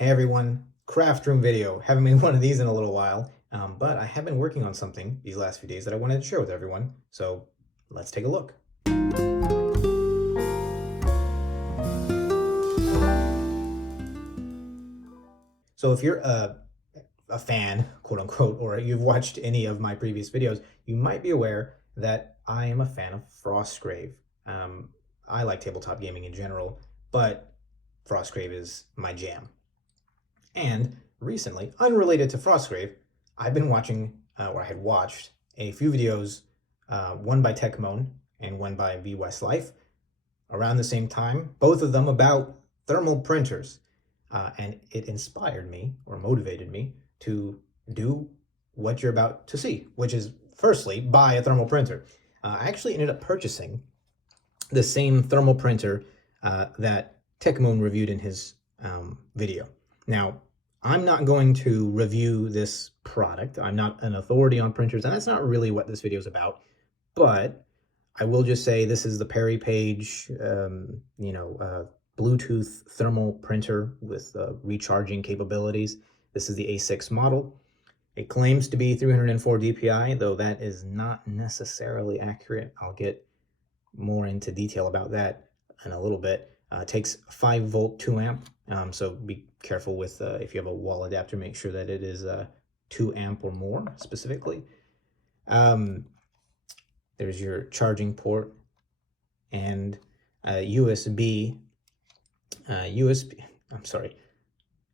Hey everyone, craft room video. Haven't made one of these in a little while, but I have been working on something these last few days that I wanted to share with everyone. So let's take a look. So if you're a fan, quote unquote, or you've watched any of my previous videos, you might be aware that I am a fan of Frostgrave. I like tabletop gaming in general, but Frostgrave is my jam. And recently, unrelated to Frostgrave, I've been watching, or I had watched, a few videos, one by Techmoan and one by V Westlife, around the same time, both of them about thermal printers. And it inspired me, or motivated me, to do what you're about to see, which is, firstly, buy a thermal printer. I actually ended up purchasing the same thermal printer that Techmoan reviewed in his video. Now, I'm not going to review this product. I'm not an authority on printers, and that's not really what this video is about. But I will just say this is the Perry Page, Bluetooth thermal printer with recharging capabilities. This is the A6 model. It claims to be 304 DPI, though that is not necessarily accurate. I'll get more into detail about that in a little bit. It takes 5-volt 2-amp, so be careful with if you have a wall adapter, make sure that it is 2-amp or more specifically. There's your charging port and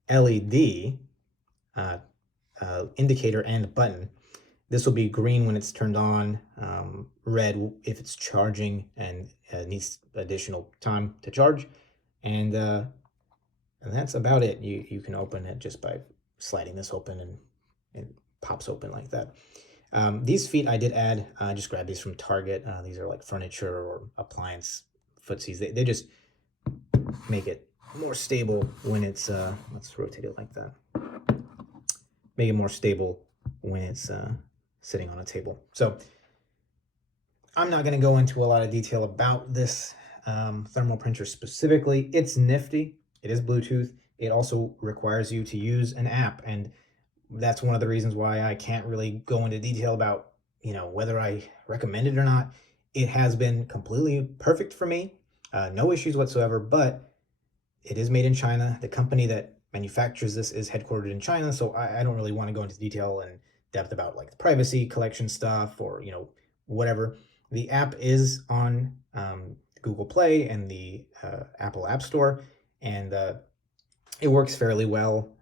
LED indicator and button. This will be green when it's turned on, red if it's charging and needs additional time to charge, and that's about it. You can open it just by sliding this open, and it pops open like that. These feet I did add. I just grabbed these from Target. These are like furniture or appliance footsies. They just make it more stable when it's let's rotate it like that. Make it more stable when it's sitting on a table. So I'm not going to go into a lot of detail about this thermal printer specifically. It's nifty. It is Bluetooth. It also requires you to use an app, and that's one of the reasons why I can't really go into detail about, whether I recommend it or not. It has been completely perfect for me, no issues whatsoever, but it is made in China. The company that manufactures this is headquartered in China, so I don't really want to go into detail and depth about like the privacy collection stuff or whatever. The app is on Google Play and the Apple App Store, and it works fairly well.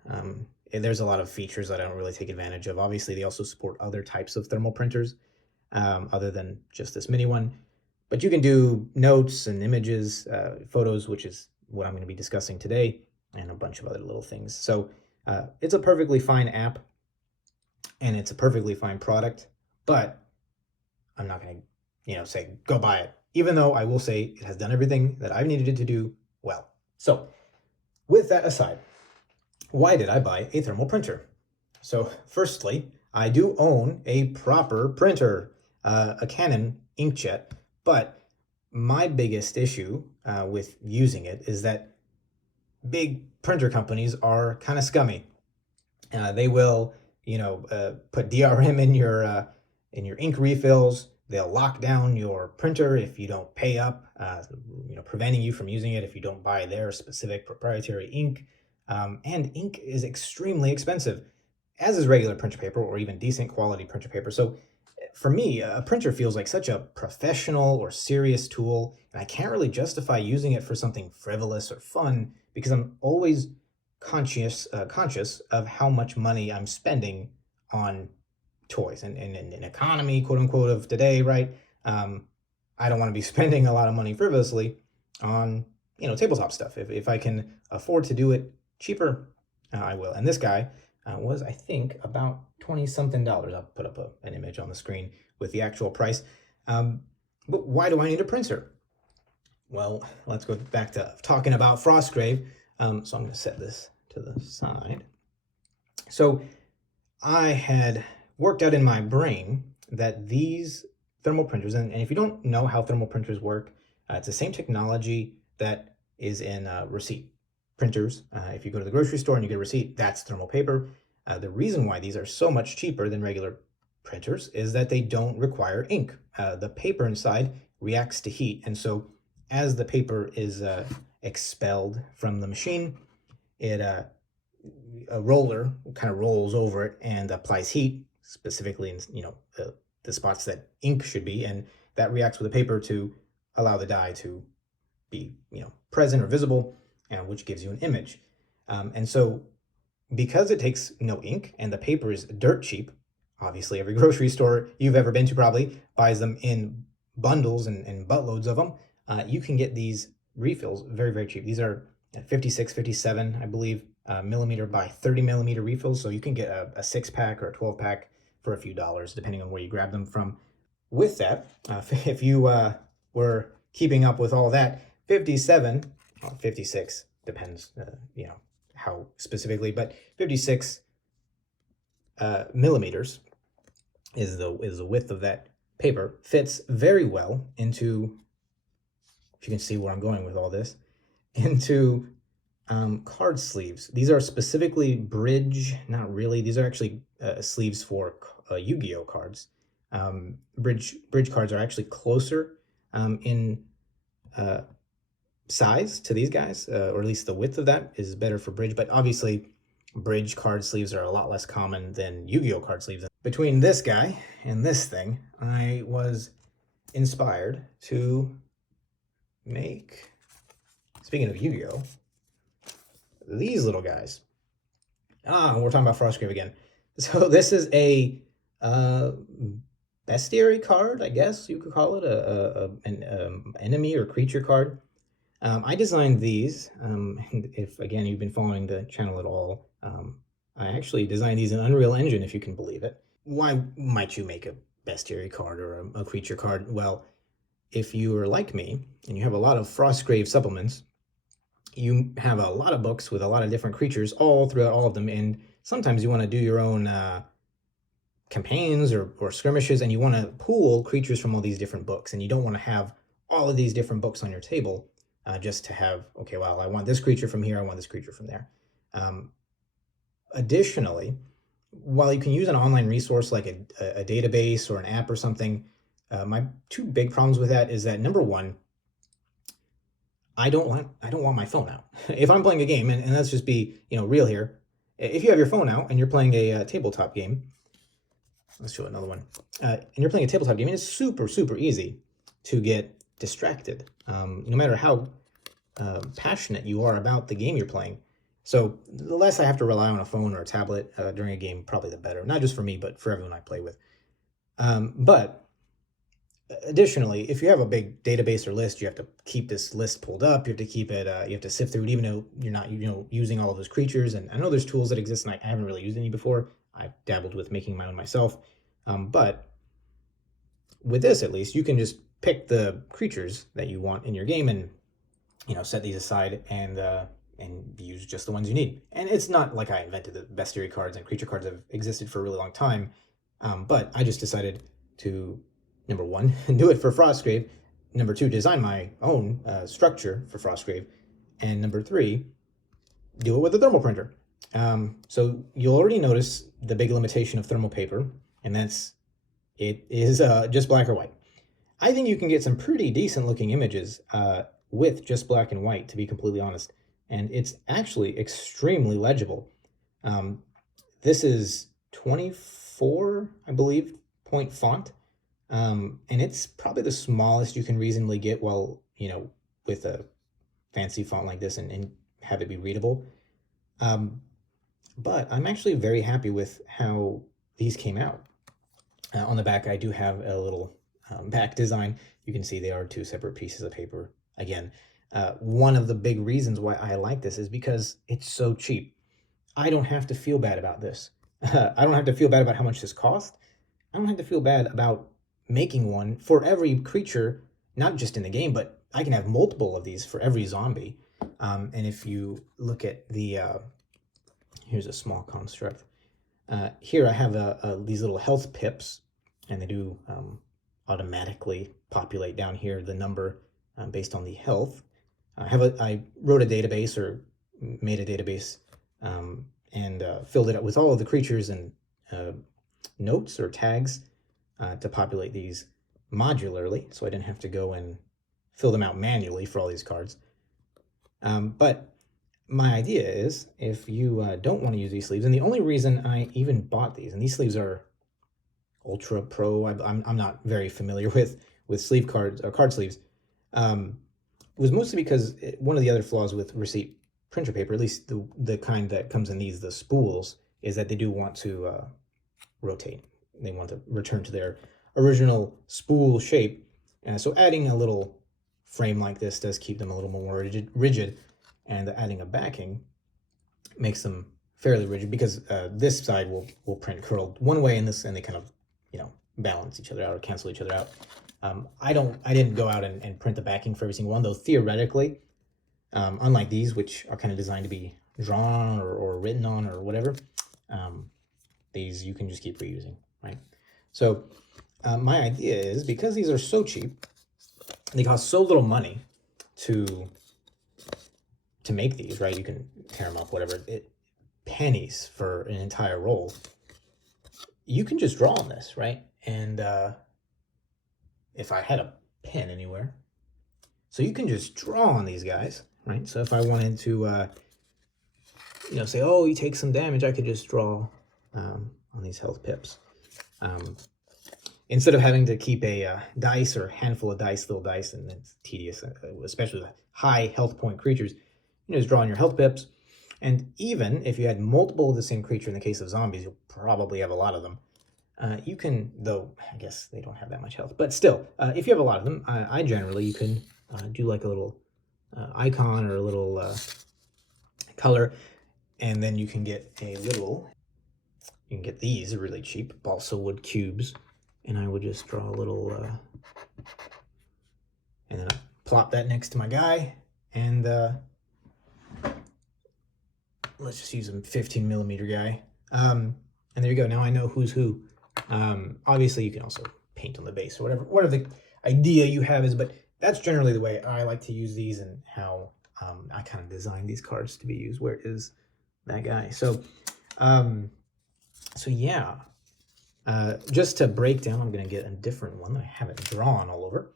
There's a lot of features that I don't really take advantage of. Obviously, they also support other types of thermal printers other than just this mini one, but you can do notes and images, photos, which is what I'm going to be discussing today, and a bunch of other little things. So it's a perfectly fine app, and it's a perfectly fine product, but I'm not going to, say, go buy it, even though I will say it has done everything that I've needed it to do well. So with that aside, why did I buy a thermal printer? So firstly, I do own a proper printer, a Canon inkjet, but my biggest issue with using it is that big printer companies are kind of scummy. They will, put DRM in your ink refills. They'll lock down your printer if you don't pay up, preventing you from using it if you don't buy their specific proprietary ink. And ink is extremely expensive, as is regular printer paper or even decent quality printer paper. So for me, a printer feels like such a professional or serious tool, and I can't really justify using it for something frivolous or fun because I'm always conscious of how much money I'm spending on toys and an economy, quote unquote, of today, right? I don't want to be spending a lot of money frivolously on tabletop stuff. If I can afford to do it cheaper, I will. And this guy was, I think, about $20-something. I'll put up an image on the screen with the actual price. But why do I need a printer? Well, let's go back to talking about Frostgrave. So I'm going to set this to the side. So I had worked out in my brain that these thermal printers, and if you don't know how thermal printers work, it's the same technology that is in Receipt. printers. If you go to the grocery store and you get a receipt, that's thermal paper. The reason why these are so much cheaper than regular printers is that they don't require ink. The paper inside reacts to heat, and so as the paper is expelled from the machine, a roller kind of rolls over it and applies heat, specifically in the spots that ink should be, and that reacts with the paper to allow the dye to be present or visible, which gives you an image. And so because it takes no ink and the paper is dirt cheap, obviously every grocery store you've ever been to probably buys them in bundles and buttloads of them. You can get these refills very, very cheap. These are 56, 57, I believe, millimeter by 30 millimeter refills. So you can get a 6-pack or a 12-pack for a few dollars, depending on where you grab them from. With that, if you were keeping up with all that, 57, well, 56 depends, how specifically, but 56 millimeters is the width of that paper. Fits very well into, if you can see where I'm going with all this, into card sleeves. These are specifically bridge, not really, these are actually sleeves for Yu-Gi-Oh cards. Bridge cards are actually closer in size to these guys, or at least the width of that is better for bridge, but obviously bridge card sleeves are a lot less common than Yu-Gi-Oh card sleeves. Between this guy and this thing, I was inspired to make, speaking of Yu-Gi-Oh, these little guys. We're talking about Frostgrave again. So this is a Bestiary card, I guess you could call it, an enemy or creature card. I designed these, and if, again, you've been following the channel at all, I actually designed these in Unreal Engine, if you can believe it. Why might you make a Bestiary card or a creature card? Well, if you are like me, and you have a lot of Frostgrave supplements, you have a lot of books with a lot of different creatures all throughout all of them, and sometimes you want to do your own campaigns or skirmishes, and you want to pool creatures from all these different books, and you don't want to have all of these different books on your table just to have, okay, well, I want this creature from here, I want this creature from there. Additionally, while you can use an online resource like a database or an app or something, my two big problems with that is that, number one, I don't want my phone out. If I'm playing a game, and let's just be real here, if you have your phone out and you're playing a tabletop game, let's show another one, and you're playing a tabletop game, and it's super, super easy to get distracted, no matter how passionate you are about the game you're playing. So the less I have to rely on a phone or a tablet during a game, probably the better. Not just for me, but for everyone I play with. But additionally, if you have a big database or list, you have to keep this list pulled up. You have to keep it. You have to sift through it, even though you're not, using all of those creatures. And I know there's tools that exist, and I haven't really used any before. I've dabbled with making my own myself, but with this, at least, you can just pick the creatures that you want in your game, and set these aside and use just the ones you need. And it's not like I invented the Bestiary cards, and creature cards have existed for a really long time. But I just decided to, number one, do it for Frostgrave. Number two, design my own structure for Frostgrave. And number three, do it with a thermal printer. So you'll already notice the big limitation of thermal paper, and it is just black or white. I think you can get some pretty decent looking images with just black and white, to be completely honest. And it's actually extremely legible. This is 24, I believe, point font. And it's probably the smallest you can reasonably get while, with a fancy font like this and have it be readable. But I'm actually very happy with how these came out. On the back, I do have a little back design. You can see they are two separate pieces of paper. Again, one of the big reasons why I like this is because it's so cheap. I don't have to feel bad about this. I don't have to feel bad about how much this cost. I don't have to feel bad about making one for every creature, not just in the game, but I can have multiple of these for every zombie. And if you look at the, here's a small construct. Here I have these little health pips, and they do automatically populate down here the number based on the health. I wrote a database or made a database and filled it up with all of the creatures and notes or tags to populate these modularly, so I didn't have to go and fill them out manually for all these cards. But my idea is, if you don't want to use these sleeves, and the only reason I even bought these, and these sleeves are Ultra Pro, I'm not very familiar with sleeve cards or card sleeves, was mostly because one of the other flaws with receipt printer paper, at least the kind that comes in these, the spools, is that they do want to rotate. They want to return to their original spool shape. So adding a little frame like this does keep them a little more rigid, and adding a backing makes them fairly rigid, because this side will print curled one way, and they kind of, you know, balance each other out or cancel each other out. I didn't go out and print the backing for every single one, though theoretically, unlike these, which are kind of designed to be drawn or written on or whatever, these you can just keep reusing, right? So my idea is, because these are so cheap, they cost so little money to make these, right? You can tear them up, whatever. Pennies for an entire roll. You can just draw on this, right? And if I had a pen anywhere, so you can just draw on these guys, right? So if I wanted to, you know, say, oh, you take some damage, I could just draw on these health pips. Instead of having to keep a dice or handful of dice, little dice, and it's tedious, especially with high health point creatures. You just draw on your health pips, and even if you had multiple of the same creature, in the case of zombies, you'll probably have a lot of them. You can, though I guess they don't have that much health, but still, if you have a lot of them, I generally, you can do like a little icon or a little color, and then you can get a little, you can get these really cheap balsa wood cubes, and I would just draw a little, and then I plop that next to my guy, and let's just use a 15 millimeter guy. And there you go. Now I know who's who. Obviously, you can also paint on the base or whatever the idea you have is, but that's generally the way I like to use these, and how I kind of designed these cards to be used. Where is that guy? So yeah. Just to break down, I'm going to get a different one that I haven't drawn all over.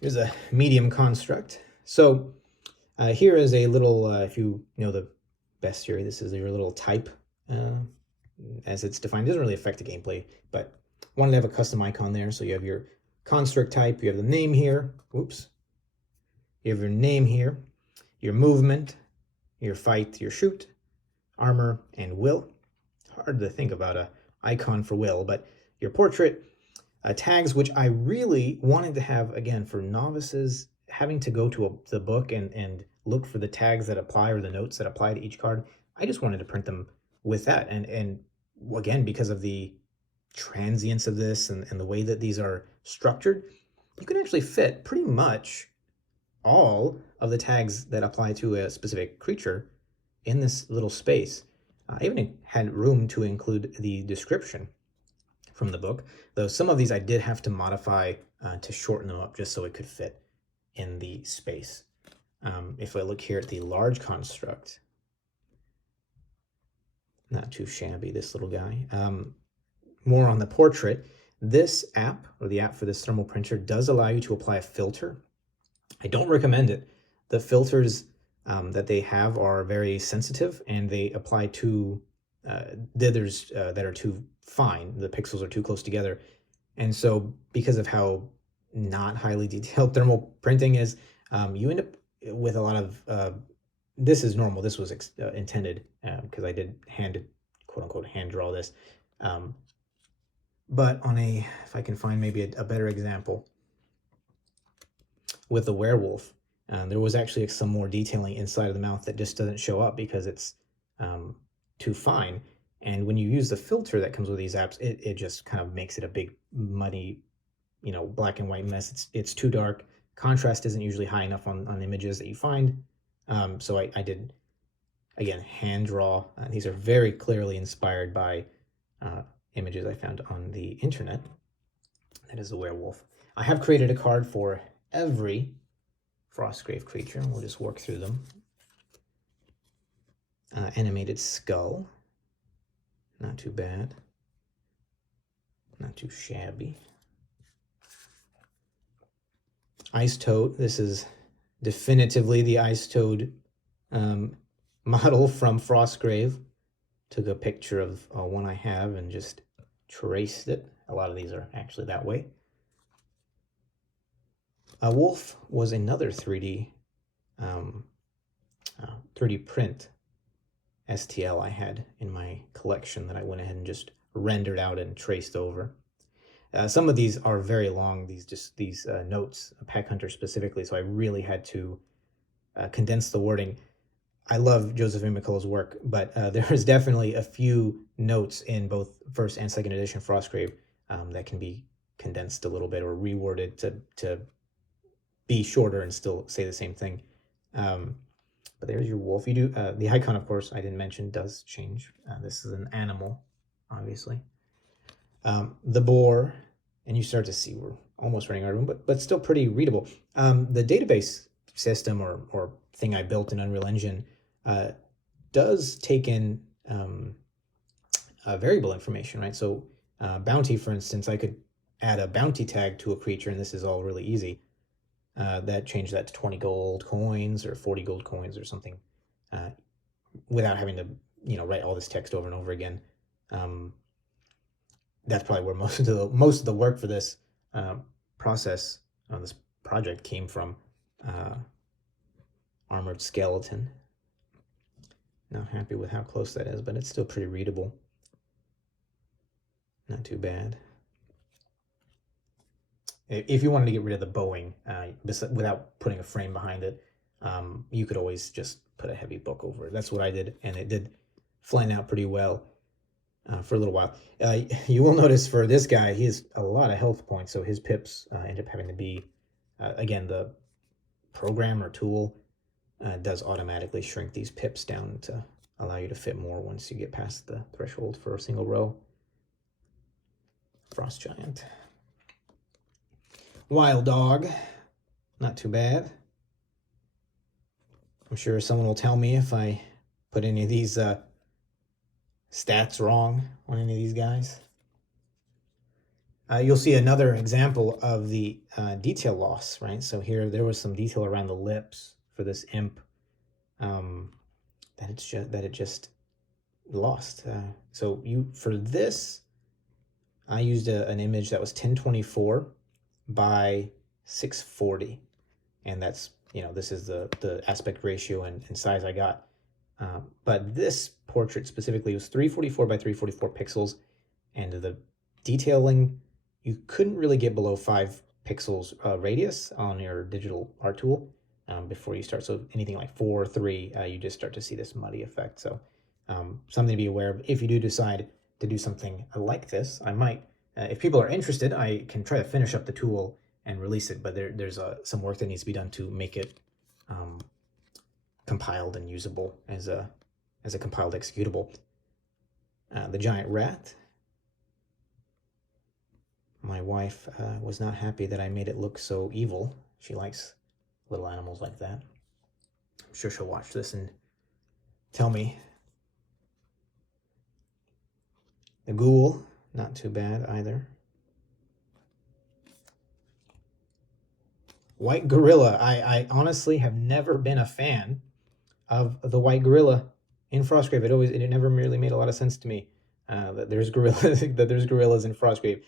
Here's a medium construct. So here is a little, if you know the Bestiary, this is your little type as it's defined. It doesn't really affect the gameplay, but wanted to have a custom icon there. So you have your construct type, you have the name here. Oops. You have your name here, your movement, your fight, your shoot, armor, and will. It's hard to think about a icon for will, but your portrait, tags, which I really wanted to have, again, for novices, having to go to the book and look for the tags that apply, or the notes that apply to each card. I just wanted to print them with that, and again, because of the transience of this and the way that these are structured, you can actually fit pretty much all of the tags that apply to a specific creature in this little space. I even had room to include the description from the book, though some of these I did have to modify to shorten them up just so it could fit in the space. If I look here at the large construct, not too shabby, this little guy. More on the portrait, this app, or the app for this thermal printer, does allow you to apply a filter. I don't recommend it. The filters that they have are very sensitive, and they apply to dithers that are too fine. The pixels are too close together. And so because of how not highly detailed thermal printing is, you end up with a lot of, this is normal. This was intended because I did quote unquote hand draw this. But on if I can find maybe a better example, with the werewolf, there was actually some more detailing inside of the mouth that just doesn't show up because it's too fine. And when you use the filter that comes with these apps, it just kind of makes it a big muddy, you know, black and white mess. It's too dark. Contrast isn't usually high enough on images that you find. So I did, again, hand draw. These are very clearly inspired by images I found on the internet. That is the werewolf. I have created a card for every Frostgrave creature, and we'll just work through them. Animated skull. Not too bad. Not too shabby. Ice toad. This is definitively the ice toad model from Frostgrave. Took a picture of one I have and just traced it. A lot of these are actually that way. A wolf was another 3D 3D print STL I had in my collection that I went ahead and just rendered out and traced over. Some of these are very long, these notes, Pack Hunter specifically, so I really had to condense the wording. I love Josephine McCullough's work, but there is definitely a few notes in both first and second edition Frostgrave that can be condensed a little bit or reworded to be shorter and still say the same thing. But there's your wolf. You do the icon, of course, I didn't mention, does change. This is an animal, obviously. The boar, and you start to see we're almost running out of room, but still pretty readable. The database system or thing I built in Unreal Engine does take in variable information, right? So bounty, for instance, I could add a bounty tag to a creature, and this is all really easy. That changed that to 20 gold coins or 40 gold coins or something without having to, write all this text over and over again. That's probably where most of the work for this process on this project came from. Armored skeleton. Not happy with how close that is, but it's still pretty readable. Not too bad. If you wanted to get rid of the bowing without putting a frame behind it, you could always just put a heavy book over it. That's what I did, and it did flatten out pretty well for a little while. You will notice for this guy, he has a lot of health points, so his pips end up having to be, again, the program or tool does automatically shrink these pips down to allow you to fit more once you get past the threshold for a single row. Frost Giant. Wild Dog, not too bad. I'm sure someone will tell me if I put any of these stats wrong on any of these guys. You'll see another example of the detail loss, right? So here there was some detail around the lips for this imp that it just lost. So for this, I used an image that was 1024 by 640, and that's this is the aspect ratio and size I got. But this portrait specifically was 344 by 344 pixels, and the detailing you couldn't really get below 5 pixels radius on your digital art tool before you start. So anything like 4 or 3, you just start to see this muddy effect. So something to be aware of if you do decide to do something like this. I might. If people are interested, I can try to finish up the tool and release it, but there's some work that needs to be done to make it compiled and usable as a compiled executable. The giant rat. My wife was not happy that I made it look so evil. She likes little animals like that. I'm sure she'll watch this and tell me. The ghoul. Not too bad either. White gorilla. I honestly have never been a fan of the white gorilla in Frostgrave. It never really made a lot of sense to me that there's gorillas in Frostgrave.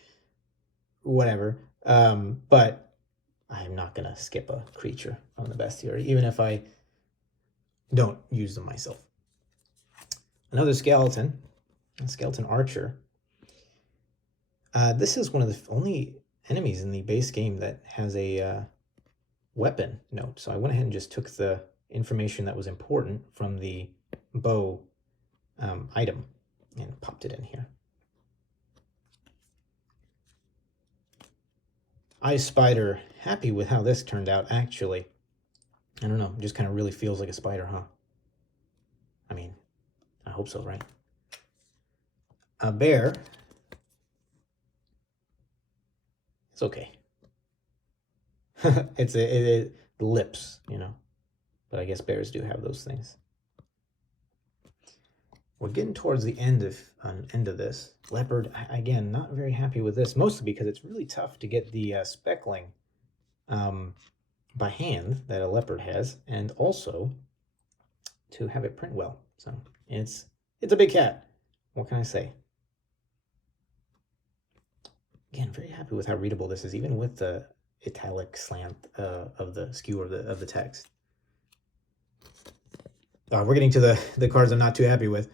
Whatever. But I'm not gonna skip a creature on the Bestiary, even if I don't use them myself. Another skeleton, a skeleton archer. This is one of the only enemies in the base game that has a weapon note. So I went ahead and just took the information that was important from the bow item and popped it in here. Ice Spider, happy with how this turned out, actually. I don't know, just kind of really feels like a spider, huh? I mean, I hope so, right? A bear. It's okay. It's the lips, but I guess bears do have those things. we're getting towards the end of this. Leopard, again, not very happy with this, mostly because it's really tough to get the speckling by hand that a leopard has, and also to have it print well. So it's a big cat. What can I say? Again, very happy with how readable this is, even with the italic slant of the skew of the text. We're getting to the cards I'm not too happy with.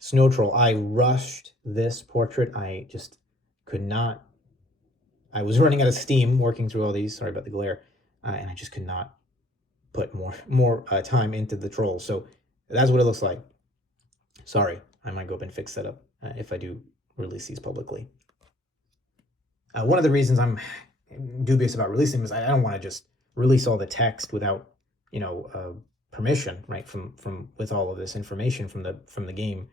Snow Troll. I rushed this portrait. I just could not. I was running out of steam working through all these. Sorry about the glare, and I just could not put more time into the troll. So that's what it looks like. Sorry, I might go up and fix that up if I do release these publicly. One of the reasons I'm dubious about releasing them is I don't want to just release all the text without, permission, right? From with all of this information from the game.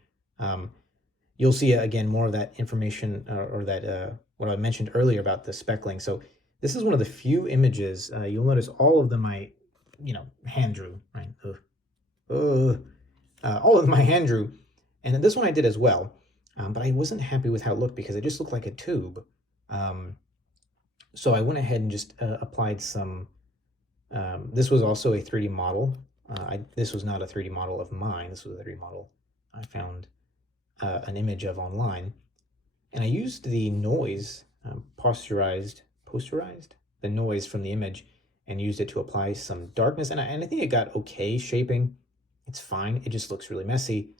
You'll see again more of that information or that what I mentioned earlier about the speckling. So this is one of the few images. You'll notice all of them I, hand drew, right? All of them I hand drew, and this one I did as well. But I wasn't happy with how it looked because it just looked like a tube. So I went ahead and just applied some. This was also a 3D model. This was not a 3D model of mine. This was a 3D model I found an image of online, and I used the noise, posterized the noise from the image, and used it to apply some darkness. And I think it got okay shaping. It's fine. It just looks really messy,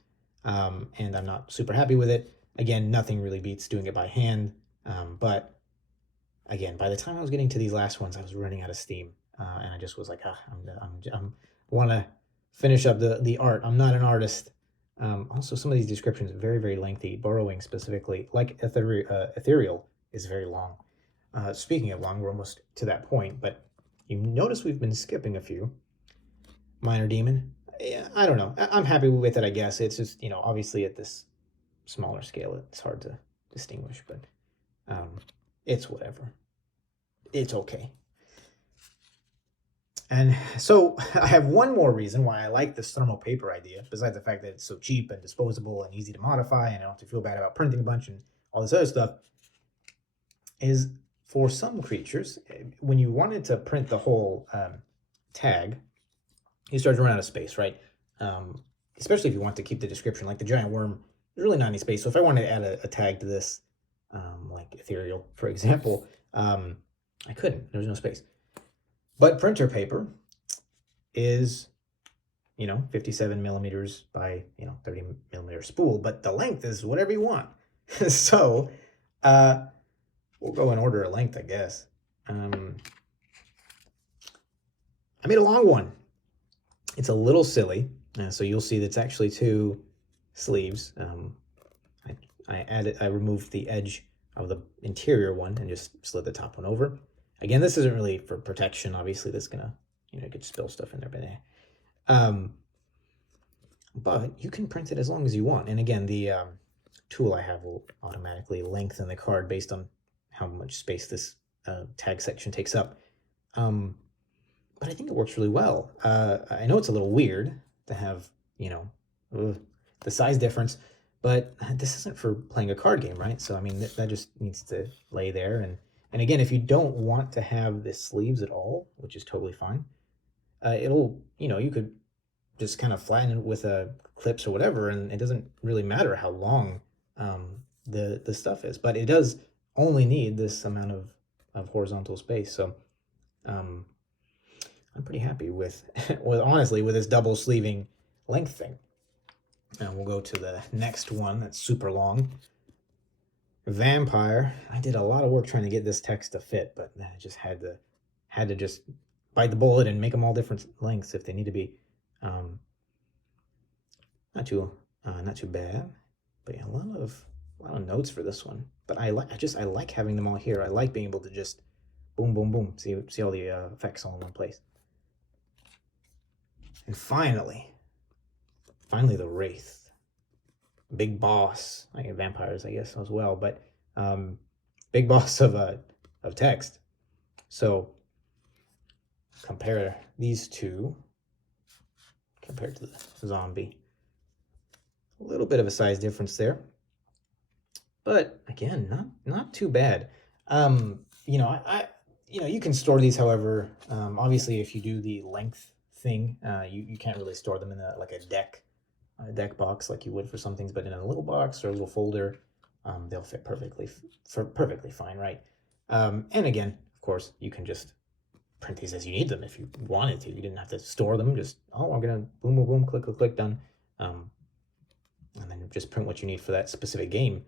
and I'm not super happy with it. Again, nothing really beats doing it by hand, but again, by the time I was getting to these last ones, I was running out of steam, and I just was like, I'm want to finish up the art. I'm not an artist. Also, some of these descriptions are very, very lengthy. Borrowing specifically, like ethereal, is very long. Speaking of long, we're almost to that point, but you notice we've been skipping a few. Minor Demon. Yeah, I don't know. I'm happy with it, I guess. It's just, obviously at this smaller scale, it's hard to distinguish, but it's whatever. It's okay. And so I have one more reason why I like this thermal paper idea, besides the fact that it's so cheap and disposable and easy to modify, and I don't have to feel bad about printing a bunch and all this other stuff, is for some creatures, when you wanted to print the whole tag, you start to run out of space, right? Especially if you want to keep the description, like the giant worm, there's really not any space. So if I wanted to add a tag to this, like ethereal, for example, I couldn't. There was no space. But printer paper is, 57 millimeters by, 30 millimeter spool, but the length is whatever you want. So we'll go in order of length, I guess. I made a long one. It's a little silly. So you'll see that's actually 2 sleeves. I removed the edge of the interior one and just slid the top one over. Again, this isn't really for protection. Obviously, this is gonna, you could spill stuff in there, but you can print it as long as you want. And again, the tool I have will automatically lengthen the card based on how much space this tag section takes up. But I think it works really well. I know it's a little weird to have, the size difference, but this isn't for playing a card game, right? So, I mean, that just needs to lay there. And again, if you don't want to have the sleeves at all, which is totally fine, it'll, you could just kind of flatten it with clips or whatever, and it doesn't really matter how long the stuff is. But it does only need this amount of horizontal space. So I'm pretty happy with honestly, with this double sleeving length thing. And we'll go to the next one that's super long. Vampire. I did a lot of work trying to get this text to fit, but I just had to just bite the bullet and make them all different lengths if they need to be. Not too bad, but yeah, a lot of notes for this one. But I like having them all here. I like being able to just boom, boom, boom. See all the effects all in one place. And finally the Wraith. Big boss. I get vampires, I guess, as well, but big boss of text. So compare these two compared to the zombie. A little bit of a size difference there, but again, not too bad. You know, you can store these, however, obviously if you do the length thing, you can't really store them in like a deck box like you would for some things, but in a little box or a little folder, they'll fit perfectly fine, right? And again, of course, you can just print these as you need them if you wanted to. You didn't have to store them. Just, oh, I'm gonna boom, boom, boom, click, click, click, done. And then just print what you need for that specific game.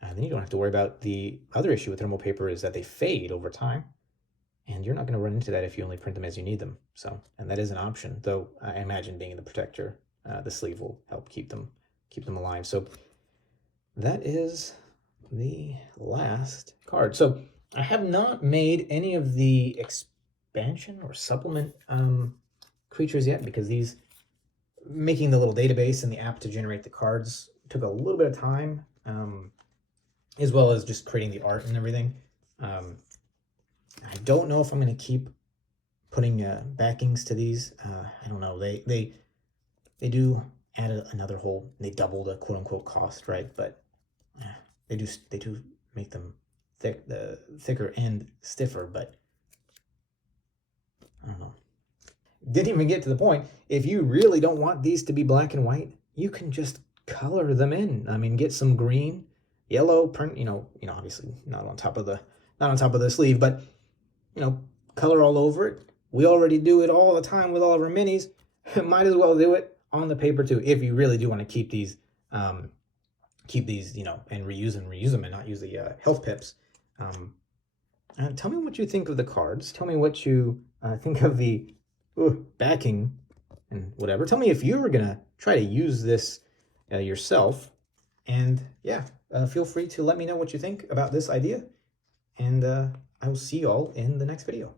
And then you don't have to worry about the other issue with thermal paper is that they fade over time. And you're not going to run into that if you only print them as you need them. So, and that is an option, though I imagine being in the protector, the sleeve will help keep them alive. So that is the last card. So I have not made any of the expansion or supplement creatures yet, because these, making the little database and the app to generate the cards took a little bit of time, as well as just creating the art and everything. I don't know if I'm going to keep putting backings to these. I don't know. They do add another whole. They double the quote unquote cost, right? But they do make them thicker and stiffer. But I don't know. Didn't even get to the point. If you really don't want these to be black and white, you can just color them in. I mean, get some green, yellow, print. Obviously not on top of the sleeve, but color all over it. We already do it all the time with all of our minis. Might as well do it on the paper too, if you really do want to keep these, and reuse them and not use the health pips. Tell me what you think of the cards. Tell me what you think of the backing and whatever. Tell me if you were gonna try to use this yourself, and yeah, feel free to let me know what you think about this idea, and I will see y'all in the next video.